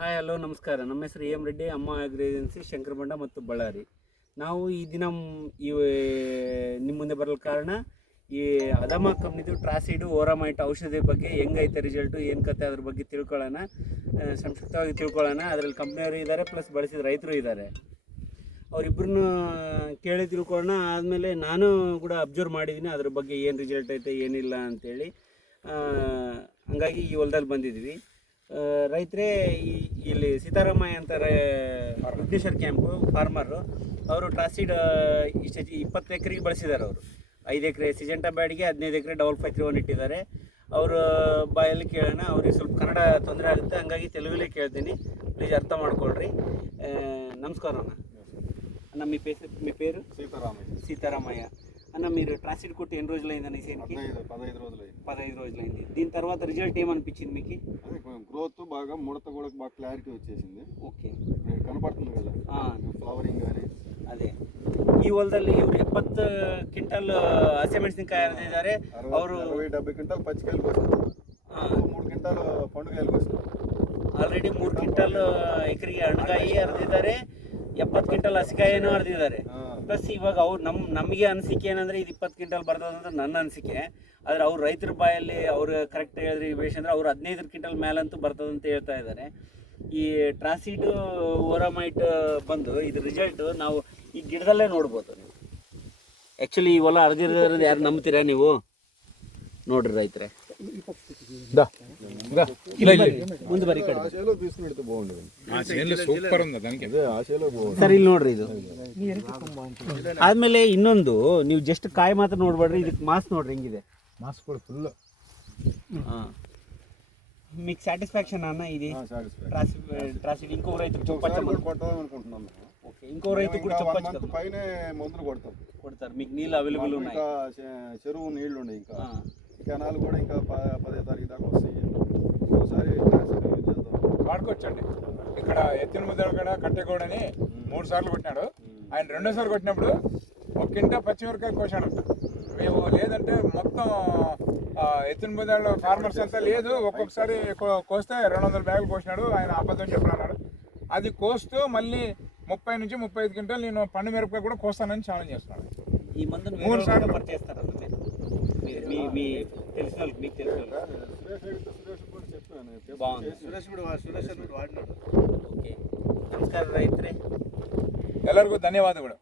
Hi hello ನಮಸ್ಕಾರ. ನಮ್ಮ ಹೆಸರು ಎಂ ರೆಡ್ಡಿ, ಅಮ್ಮ ಅಗ್ರಿ ಏಜೆನ್ಸಿ, ಶಂಕರಮಂಡ ಮತ್ತು ಬಳ್ಳಾರಿ. ನಾವು ಈ ದಿನ ನಿಮ್ಮ ಮುಂದೆ ಬರಲು ಕಾರಣ ಈ ಅದಮ ಕಂಪ್ನಿದು ಟ್ರಾಸಿಡು ಓರಾಮೈಟ್ ಔಷಧಿ ಬಗ್ಗೆ ಹೆಂಗೈತೆ ರಿಸಲ್ಟು ಏನು ಕತೆ ಅದ್ರ ಬಗ್ಗೆ ತಿಳ್ಕೊಳ್ಳೋಣ, ಸಂಕ್ಷಿಪ್ತವಾಗಿ ತಿಳ್ಕೊಳ್ಳೋಣ. ಅದರಲ್ಲಿ ಕಂಪ್ನಿಯವರು ಇದ್ದಾರೆ, ಪ್ಲಸ್ ಬಳಸಿದ ರೈತರು ಇದ್ದಾರೆ. ಅವರಿಬ್ಬರನ್ನ ಕೇಳಿ ತಿಳ್ಕೊಳ್ಳೋಣ. ಆದಮೇಲೆ ನಾನು ಕೂಡ ಅಬ್ಸರ್ವ್ ಮಾಡಿದ್ದೀನಿ ಅದ್ರ ಬಗ್ಗೆ ಏನು ರಿಸಲ್ಟ್ ಐತೆ ಏನಿಲ್ಲ ಅಂಥೇಳಿ. ಹಂಗಾಗಿ ಈ ಹೊಲದಲ್ಲಿ ಬಂದಿದ್ವಿ. ರೈತರೇ ಇಲ್ಲಿ ಸೀತಾರಾಮಯ್ಯ ಅಂತಾರೆ, ವಿಘ್ನೇಶ್ವರ ಕ್ಯಾಂಪು ಫಾರ್ಮರು. ಅವರು ಟ್ರಾಸಿಡ್ 20 ಎಕರೆಗೆ ಬಳಸಿದ್ದಾರೆ. ಅವರು 5 ಎಕರೆ ಸಿಜೆಂಟಾ ಬ್ಯಾಡಿಗೆ, 15 ಎಕರೆ ಡಬಲ್ 531 ಇಟ್ಟಿದ್ದಾರೆ. ಅವರ ಬಾಯಲ್ಲಿ ಕೇಳೋಣ. ಅವ್ರಿಗೆ ಸ್ವಲ್ಪ ಕನ್ನಡ ತೊಂದರೆ ಆಗುತ್ತೆ, ಹಂಗಾಗಿ ತೆಲುಗಲ್ಲೇ ಕೇಳ್ತೀನಿ, ಪ್ಲೀಸ್ ಅರ್ಥ ಮಾಡ್ಕೊಳ್ರಿ. నమస్కారం అన్న. మీ పేరు సీతారామయ్య అన్న. మీరు ట్రాసిడ్ కొట్టి ఎన్ని రోజులైందన్న ఈ సేన్కి? 15 రోజులైంది. దీని తర్వాత రిజల్ట్ ఏమనిపించింది మీకు? గ్రోత్ బాగా, ముడత కూడా బాగా క్లారిటీ వచ్చేసింది. ఓకే, కనపడుతుంది కదా ఫ్లవరింగ్ కానీ. ಅದೇ ಈ ಹೊಲದಲ್ಲಿ ಇವರು 70 ಕ್ವಿಂಟಲ್ ಹಸಿಮೆಣಸಿನಕಾಯಿ ಹರಿದಿದ್ದಾರೆ. ಅವರು 70 ಕ್ವಿಂಟಲ್ ಪಚ್ಚಿಕಾಯಲು ಕೋಸಿದ್ರು, 3 ಕ್ವಿಂಟಲ್ ಪಂಡುಕಾಯಲು ಕೋಸಿದ್ರು. ಆಲ್ರೆಡಿ 3 ಕ್ವಿಂಟಲ್ ಎಕರೆಗೆ ಹಣ್ಣುಕಾಯಿ ಹರಿದಿದ್ದಾರೆ, 70 ಕ್ವಿಂಟಲ್ ಹಸಿಕಾಯಿನೂ ಹರಿದಿದ್ದಾರೆ. ಪ್ಲಸ್ ಇವಾಗ ಅವ್ರು ನಮಗೆ ಅನಿಸಿಕೆ ಏನಂದರೆ ಇದು 20 ಕ್ವಿಂಟಲ್ ಬರ್ತದಂತ ನನ್ನ ಅನಿಸಿಕೆ. ಆದರೆ ಅವ್ರು ರೈತರ ಬಾಯಲ್ಲಿ ಅವ್ರು ಕರೆಕ್ಟ್ ಹೇಳಿದ್ರೆ ವಿವೇಶ್ ಅಂದರೆ ಅವ್ರು 15 ಕ್ವಿಂಟಲ್ ಮೇಲಂತೂ ಬರ್ತದಂತ ಹೇಳ್ತಾ ಇದ್ದಾರೆ. ಈ ಟ್ರಾಸಿಡ್ ಓರಾಮೈಟ್ ಬಂದು ಇದ್ರ ರಿಸಲ್ಟ್ ನಾವು ಈ ಗಿಡದಲ್ಲೇ ನೋಡ್ಬೋದು. ನೀವು ಆ್ಯಕ್ಚುಲಿ ಈ ಹೊಲ ಹರಿದಿರೋದು ಯಾರು ನಂಬ್ತೀರಾ ನೀವು? ನೋಡ್ರಿ ರೈತರೇ, ಮುಂದೆ ಬರೀ ಕಡೆ ಸರ್, ಇಲ್ಲಿ ನೋಡ್ರಿ. ಇದು ಆದ್ಮೇಲೆ ಇನ್ನೊಂದು, ನೀವು ಜಸ್ಟ್ ಕಾಯಿ ಮಾತ್ರ ನೋಡ್ಬೇಡ್ರಿ, ಇದಕ್ಕೆ ಮಾಸ್ ನೋಡ್ರಿ ಹೆಂಗಿದೆ. ಮಾಸ್ ಕೂಡ ಫುಲ್. మీకు సాటిస్ఫాక్షన్ అన్న ఇది ట్రాసిడ్? ఇంకో రైతు ఇంకో రైతు కూడా చెప్పచ్చు, పైన మందులు కొడతారు. మీకు నీళ్ళు అవైలబుల్ ఉన్నాయి, చెరువు నీళ్లు ఉన్నాయి, ఇంకా కెనాలు కూడా ఇంకా 10వ తారీఖు దాకా వస్తాయి. ఒకసారి వాడుకోవచ్చండి. ఇక్కడ ఎత్తిన ముద్దగడ కట్టెగూడని 3 సార్లు కొట్టినాడు. ఆయన 2వ సారి కొట్టినప్పుడు 1 కింట పచ్చిమిరకాయ కోసాడంట. మేము లేదంటే మొత్తం ఎత్తిన ముద్దగడ ఫార్మర్స్ అంతా లేదు, ఒక్కొక్కసారి కోస్తే 200 బ్యాగులు కోసినాడు. ఆయన అబద్ధం చెప్పన్నాడు. అది కోస్తూ మళ్ళీ 30 నుంచి 35 క్వింటాలు నేను పండు మిరపకాయ కూడా కోస్తానని ఛాలెంజ్ చేస్తున్నాడు. ఈ మందును 3 సార్లు పరిచేస్తారు. ಓಕೆ, ನಮಸ್ಕಾರ ರೈತರೇ, ಎಲ್ಲರಿಗೂ ಧನ್ಯವಾದಗಳು.